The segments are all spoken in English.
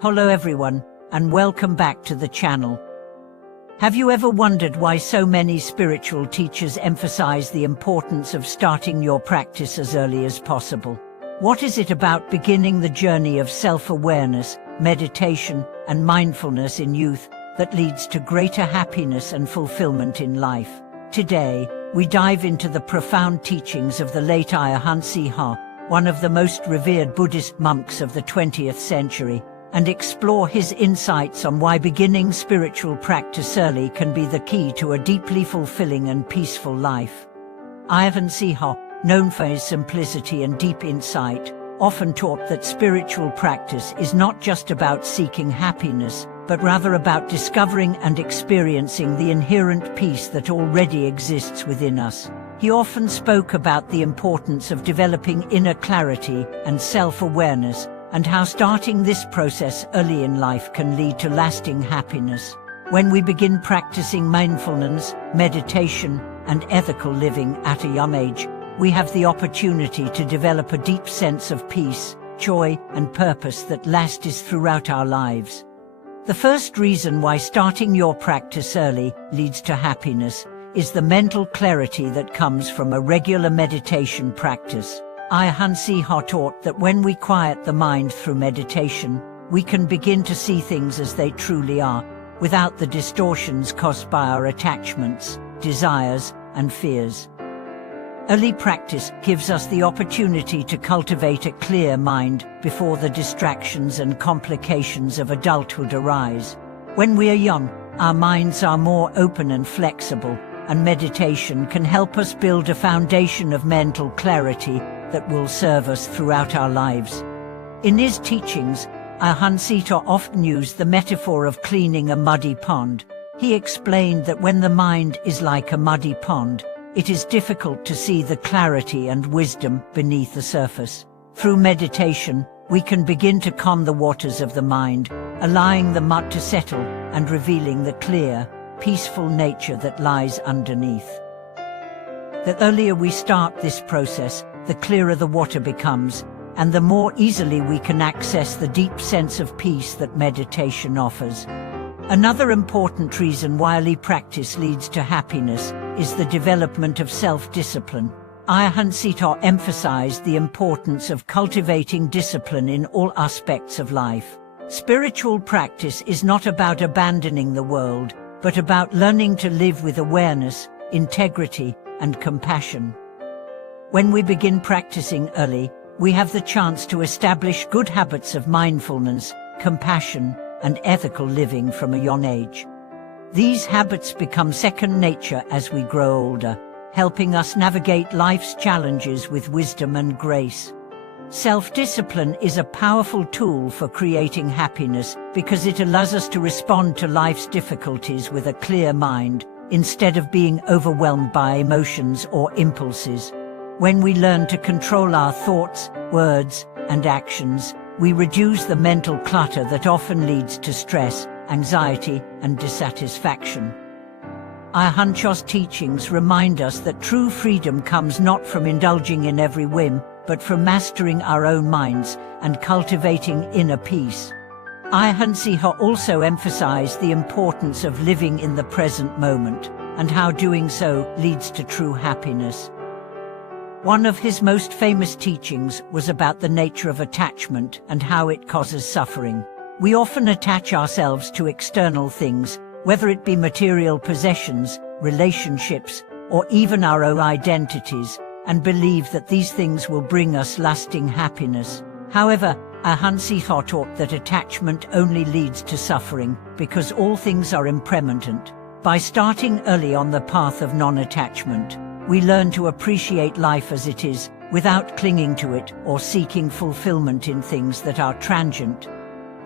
Hello everyone, and welcome back to the channel. Have you ever wondered why so many spiritual teachers emphasize the importance of starting your practice as early as possible? What is it about beginning the journey of self-awareness, meditation, and mindfulness in youth that leads to greater happiness and fulfillment in life? Today, we dive into the profound teachings of the late Ajahn Chah, one of the most revered Buddhist monks of the 20th century, and explore his insights on why beginning spiritual practice early can be the key to a deeply fulfilling and peaceful life. Ajahn Chah, known for his simplicity and deep insight, often taught that spiritual practice is not just about seeking happiness, but rather about discovering and experiencing the inherent peace that already exists within us. He often spoke about the importance of developing inner clarity and self-awareness, and how starting this process early in life can lead to lasting happiness. When we begin practicing mindfulness, meditation, and ethical living at a young age, we have the opportunity to develop a deep sense of peace, joy, and purpose that lasts throughout our lives. The first reason why starting your practice early leads to happiness is the mental clarity that comes from a regular meditation practice. Ajahn Chah taught that when we quiet the mind through meditation, we can begin to see things as they truly are, without the distortions caused by our attachments, desires, and fears. Early practice gives us the opportunity to cultivate a clear mind before the distractions and complications of adulthood arise. When we are young, our minds are more open and flexible, and meditation can help us build a foundation of mental clarity that will serve us throughout our lives. In his teachings, Ajahn Chah often used the metaphor of cleaning a muddy pond. He explained that when the mind is like a muddy pond, it is difficult to see the clarity and wisdom beneath the surface. Through meditation, we can begin to calm the waters of the mind, allowing the mud to settle and revealing the clear, peaceful nature that lies underneath. The earlier we start this process, the clearer the water becomes, and the more easily we can access the deep sense of peace that meditation offers. Another important reason why early practice leads to happiness is the development of self-discipline. Ajahn Chah emphasized the importance of cultivating discipline in all aspects of life. Spiritual practice is not about abandoning the world, but about learning to live with awareness, integrity, and compassion. When we begin practicing early, we have the chance to establish good habits of mindfulness, compassion, and ethical living from a young age. These habits become second nature as we grow older, helping us navigate life's challenges with wisdom and grace. Self-discipline is a powerful tool for creating happiness because it allows us to respond to life's difficulties with a clear mind, instead of being overwhelmed by emotions or impulses. When we learn to control our thoughts, words, and actions, we reduce the mental clutter that often leads to stress, anxiety, and dissatisfaction. Ajahn Chah's teachings remind us that true freedom comes not from indulging in every whim, but from mastering our own minds and cultivating inner peace. Ajahn Chah also emphasized the importance of living in the present moment, and how doing so leads to true happiness. One of his most famous teachings was about the nature of attachment and how it causes suffering. We often attach ourselves to external things, whether it be material possessions, relationships, or even our own identities, and believe that these things will bring us lasting happiness. However, Ajahn Chah taught that attachment only leads to suffering, because all things are impermanent. By starting early on the path of non-attachment, we learn to appreciate life as it is, without clinging to it or seeking fulfillment in things that are transient.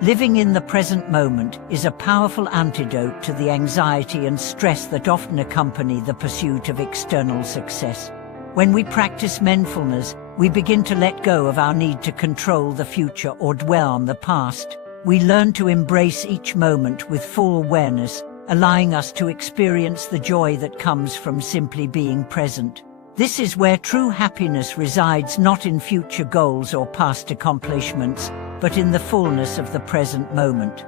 Living in the present moment is a powerful antidote to the anxiety and stress that often accompany the pursuit of external success. When we practice mindfulness, we begin to let go of our need to control the future or dwell on the past. We learn to embrace each moment with full awareness, allowing us to experience the joy that comes from simply being present. This is where true happiness resides, not in future goals or past accomplishments, but in the fullness of the present moment.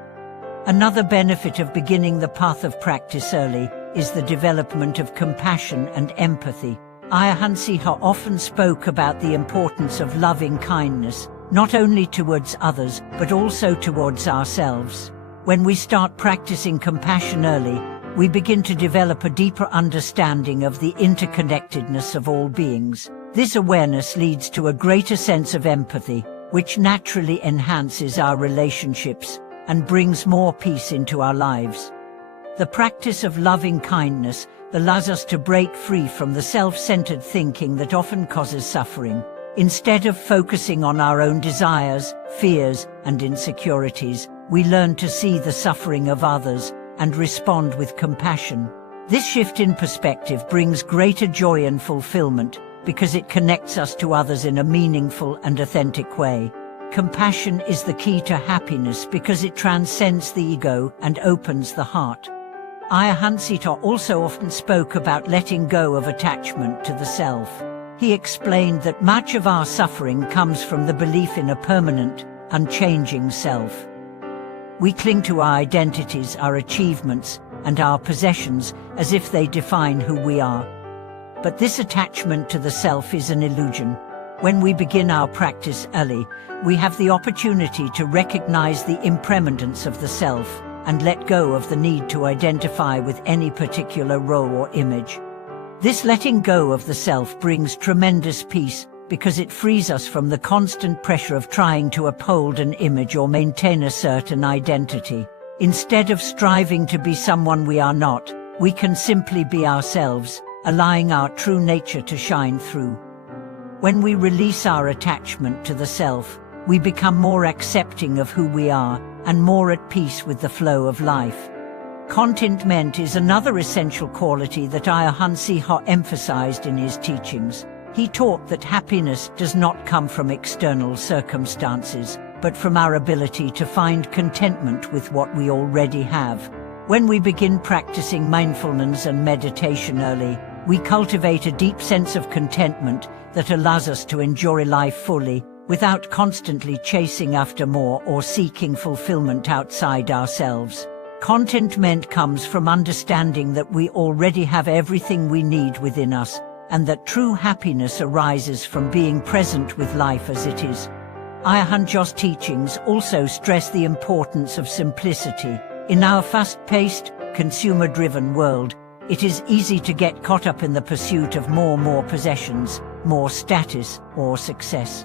Another benefit of beginning the path of practice early is the development of compassion and empathy. Ajahn Chah often spoke about the importance of loving kindness, not only towards others, but also towards ourselves. When we start practicing compassion early, we begin to develop a deeper understanding of the interconnectedness of all beings. This awareness leads to a greater sense of empathy, which naturally enhances our relationships and brings more peace into our lives. The practice of loving kindness allows us to break free from the self-centered thinking that often causes suffering. Instead of focusing on our own desires, fears, and insecurities, we learn to see the suffering of others and respond with compassion. This shift in perspective brings greater joy and fulfillment because it connects us to others in a meaningful and authentic way. Compassion is the key to happiness because it transcends the ego and opens the heart. Ajahn Chah also often spoke about letting go of attachment to the self. He explained that much of our suffering comes from the belief in a permanent, unchanging self. We cling to our identities, our achievements, and our possessions as if they define who we are. But this attachment to the self is an illusion. When we begin our practice early, we have the opportunity to recognize the impermanence of the self and let go of the need to identify with any particular role or image. This letting go of the self brings tremendous peace because it frees us from the constant pressure of trying to uphold an image or maintain a certain identity. Instead of striving to be someone we are not, we can simply be ourselves, allowing our true nature to shine through. When we release our attachment to the self, we become more accepting of who we are and more at peace with the flow of life. Contentment is another essential quality that Ajahn Chah emphasized in his teachings. He taught that happiness does not come from external circumstances, but from our ability to find contentment with what we already have. When we begin practicing mindfulness and meditation early, we cultivate a deep sense of contentment that allows us to enjoy life fully, without constantly chasing after more or seeking fulfillment outside ourselves. Contentment comes from understanding that we already have everything we need within us, and that true happiness arises from being present with life as it is. Ajahn Chah's teachings also stress the importance of simplicity. In our fast-paced, consumer-driven world, it is easy to get caught up in the pursuit of more possessions, more status, or success.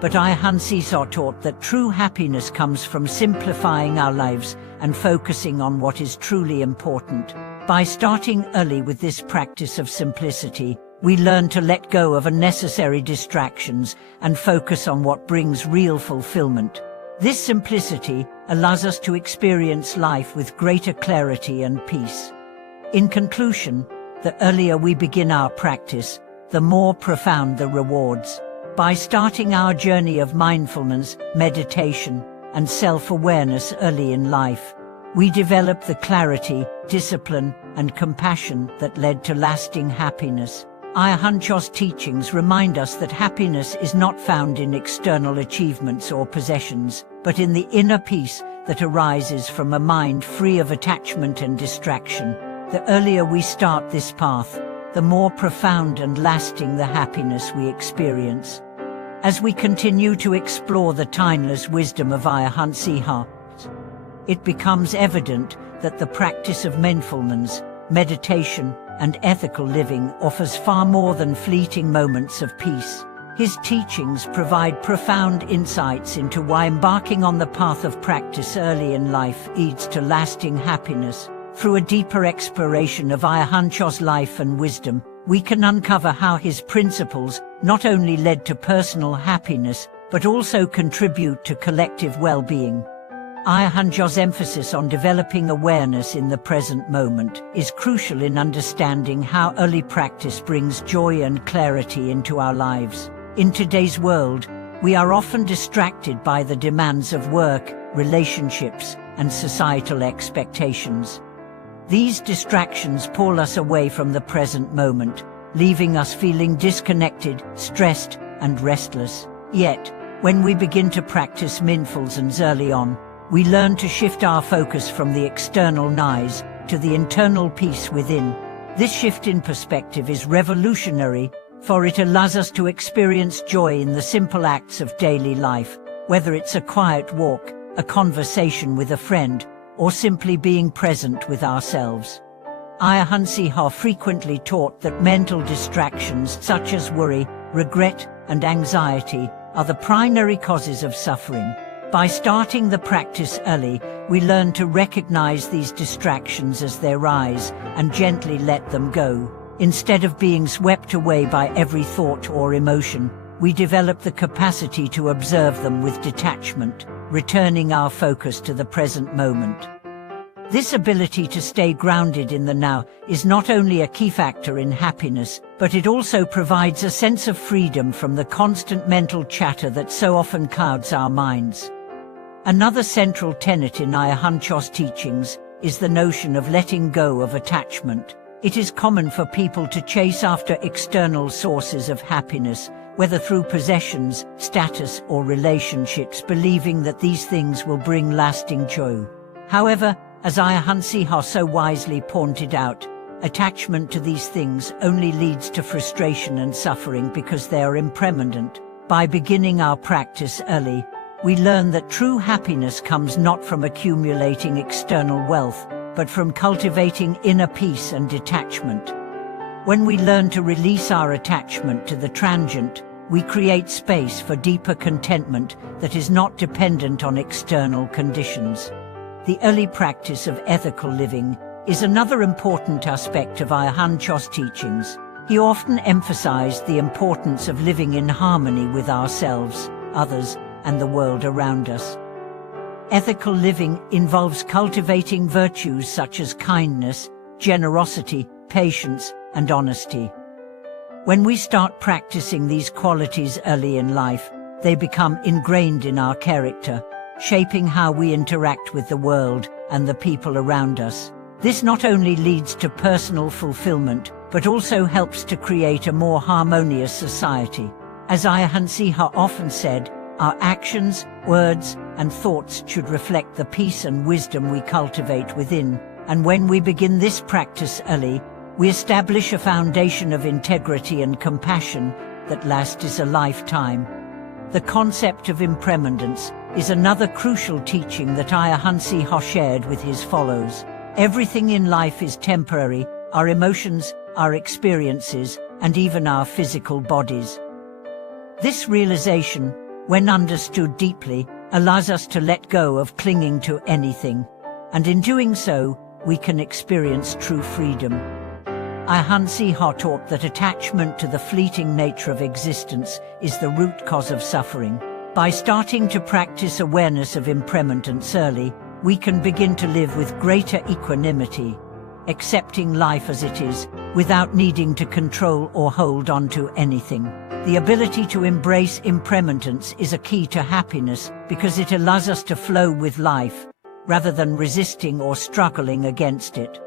But Ajahn Chah taught that true happiness comes from simplifying our lives and focusing on what is truly important. By starting early with this practice of simplicity, we learn to let go of unnecessary distractions and focus on what brings real fulfillment. This simplicity allows us to experience life with greater clarity and peace. In conclusion, the earlier we begin our practice, the more profound the rewards. By starting our journey of mindfulness, meditation, and self-awareness early in life, we develop the clarity, discipline, and compassion that led to lasting happiness. Ajahn Chah's teachings remind us that happiness is not found in external achievements or possessions, but in the inner peace that arises from a mind free of attachment and distraction. The earlier we start this path, the more profound and lasting the happiness we experience. As we continue to explore the timeless wisdom of Ajahn Chah, it becomes evident that the practice of mindfulness, meditation, and ethical living offers far more than fleeting moments of peace. His teachings provide profound insights into why embarking on the path of practice early in life leads to lasting happiness. Through a deeper exploration of Ajahn Chah's life and wisdom, we can uncover how his principles not only led to personal happiness, but also contribute to collective well-being. Ajahn Chah's emphasis on developing awareness in the present moment is crucial in understanding how early practice brings joy and clarity into our lives. In today's world, we are often distracted by the demands of work, relationships, and societal expectations. These distractions pull us away from the present moment, leaving us feeling disconnected, stressed, and restless. Yet, When we begin to practice mindfulness early on, we learn to shift our focus from the external noise to the internal peace within. This shift in perspective is revolutionary, for it allows us to experience joy in the simple acts of daily life, whether it's a quiet walk, a conversation with a friend, or simply being present with ourselves. Ajahn Chah frequently taught that mental distractions such as worry, regret, and anxiety are the primary causes of suffering. By starting the practice early, we learn to recognize these distractions as they arise and gently let them go. Instead of being swept away by every thought or emotion, we develop the capacity to observe them with detachment, returning our focus to the present moment. This ability to stay grounded in the now is not only a key factor in happiness, but it also provides a sense of freedom from the constant mental chatter that so often clouds our minds. Another central tenet in Ajahn Chah's teachings is the notion of letting go of attachment. It is common for people to chase after external sources of happiness, whether through possessions, status, or relationships, believing that these things will bring lasting joy. However, as Ajahn Chah so wisely pointed out, attachment to these things only leads to frustration and suffering because they are impermanent. By beginning our practice early, we learn that true happiness comes not from accumulating external wealth, but from cultivating inner peace and detachment. When we learn to release our attachment to the transient, we create space for deeper contentment that is not dependent on external conditions. The early practice of ethical living is another important aspect of Ajahn Chah's teachings. He often emphasized the importance of living in harmony with ourselves, others, and the world around us. Ethical living involves cultivating virtues such as kindness, generosity, patience, and honesty. When we start practicing these qualities early in life, they become ingrained in our character, shaping how we interact with the world and the people around us. This not only leads to personal fulfillment, but also helps to create a more harmonious society. As Ajahn Chah often said, our actions, words, and thoughts should reflect the peace and wisdom we cultivate within, and when we begin this practice early, we establish a foundation of integrity and compassion that lasts a lifetime. The concept of impermanence is another crucial teaching that Ajahn Chah shared with his followers. Everything in life is temporary, our emotions, our experiences, and even our physical bodies. This realization, when understood deeply, allows us to let go of clinging to anything, and in doing so, we can experience true freedom. Ajahn Chah taught that attachment to the fleeting nature of existence is the root cause of suffering. By starting to practice awareness of impermanence early, we can begin to live with greater equanimity, accepting life as it is, without needing to control or hold on to anything. The ability to embrace impermanence is a key to happiness because it allows us to flow with life, rather than resisting or struggling against it.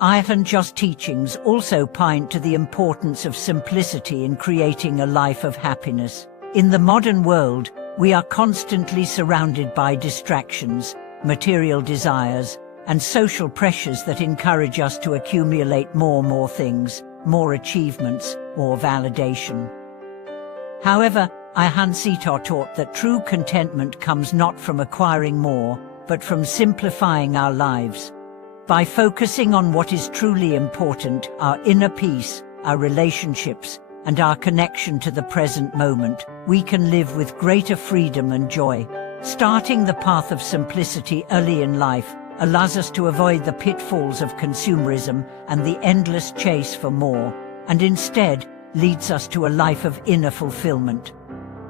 Ajahn Chah's teachings also point to the importance of simplicity in creating a life of happiness. In the modern world, we are constantly surrounded by distractions, material desires, and social pressures that encourage us to accumulate more things, more achievements, more validation. However, Ajahn Chah taught that true contentment comes not from acquiring more, but from simplifying our lives. By focusing on what is truly important, our inner peace, our relationships, and our connection to the present moment, we can live with greater freedom and joy. Starting the path of simplicity early in life allows us to avoid the pitfalls of consumerism and the endless chase for more, and instead leads us to a life of inner fulfillment.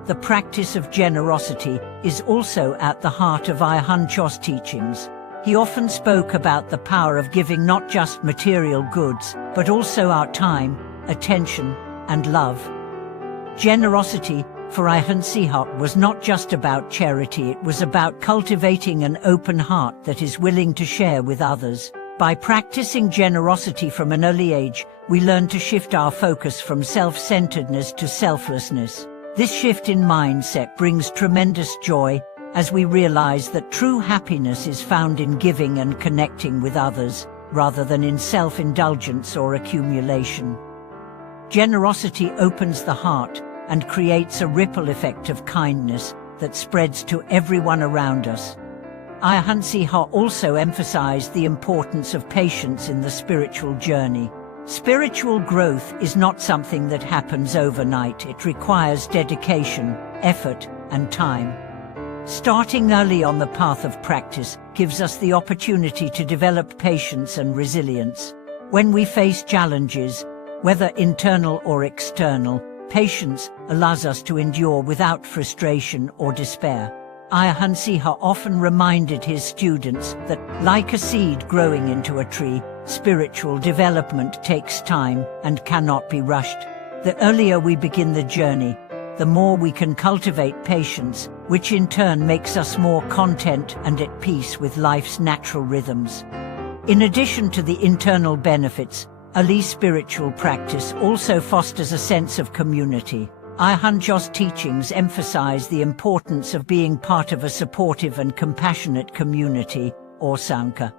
The practice of generosity is also at the heart of Ajahn Chah's teachings. He often spoke about the power of giving not just material goods, but also our time, attention, and love. Generosity, for Ajahn Chah, was not just about charity, it was about cultivating an open heart that is willing to share with others. By practicing generosity from an early age, we learn to shift our focus from self-centeredness to selflessness. This shift in mindset brings tremendous joy as we realize that true happiness is found in giving and connecting with others, rather than in self-indulgence or accumulation. Generosity opens the heart and creates a ripple effect of kindness that spreads to everyone around us. Ajahn Chah also emphasized the importance of patience in the spiritual journey. Spiritual growth is not something that happens overnight. It requires dedication, effort, and time. Starting early on the path of practice gives us the opportunity to develop patience and resilience. When we face challenges, whether internal or external, patience allows us to endure without frustration or despair. Ajahn Chah often reminded his students that, like a seed growing into a tree, spiritual development takes time and cannot be rushed. The earlier we begin the journey, the more we can cultivate patience, which in turn makes us more content and at peace with life's natural rhythms. In addition to the internal benefits, early spiritual practice also fosters a sense of community. Ajahn Chah's teachings emphasize the importance of being part of a supportive and compassionate community, or Sangha.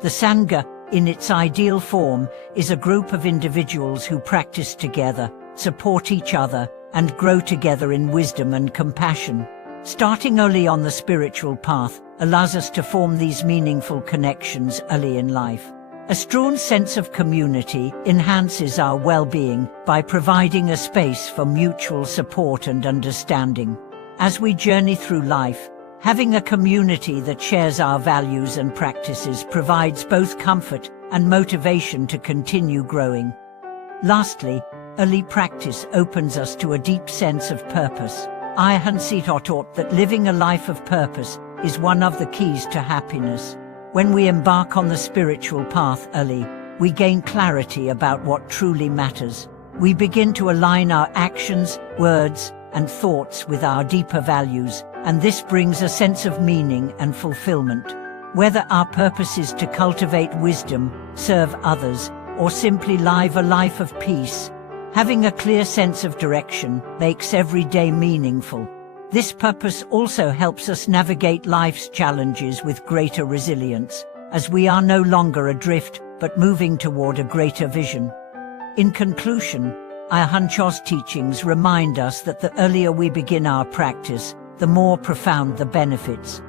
The Sangha, in its ideal form, is a group of individuals who practice together, support each other, and grow together in wisdom and compassion. Starting early on the spiritual path allows us to form these meaningful connections early in life. A strong sense of community enhances our well-being by providing a space for mutual support and understanding. As we journey through life, having a community that shares our values and practices provides both comfort and motivation to continue growing. Lastly, early practice opens us to a deep sense of purpose. Ajahn Chah taught that living a life of purpose is one of the keys to happiness. When we embark on the spiritual path early, we gain clarity about what truly matters. We begin to align our actions, words, and thoughts with our deeper values, and this brings a sense of meaning and fulfillment. Whether our purpose is to cultivate wisdom, serve others, or simply live a life of peace, having a clear sense of direction makes every day meaningful. This purpose also helps us navigate life's challenges with greater resilience, as we are no longer adrift, but moving toward a greater vision. In conclusion, Ajahn Chah's teachings remind us that the earlier we begin our practice, the more profound the benefits.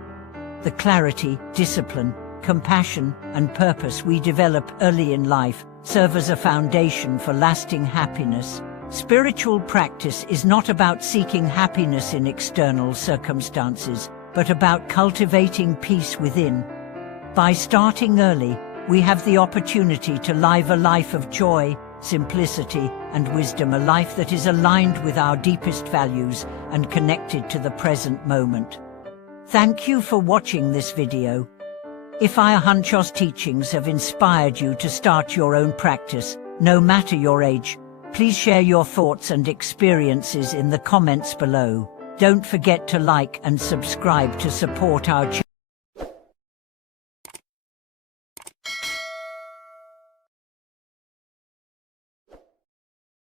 The clarity, discipline, compassion, and purpose we develop early in life serve as a foundation for lasting happiness. Spiritual practice is not about seeking happiness in external circumstances, but about cultivating peace within. By starting early, we have the opportunity to live a life of joy, simplicity, and wisdom, a life that is aligned with our deepest values and connected to the present moment. Thank you for watching this video. If Ajahn Chah's teachings have inspired you to start your own practice, no matter your age, please share your thoughts and experiences in the comments below. Don't forget to like and subscribe to support our channel.